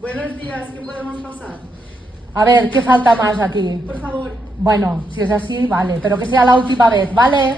Buenos días, ¿qué podemos pasar? A ver, ¿qué falta más aquí? Por favor. Bueno, si es así, vale, pero que sea la última vez, ¿vale?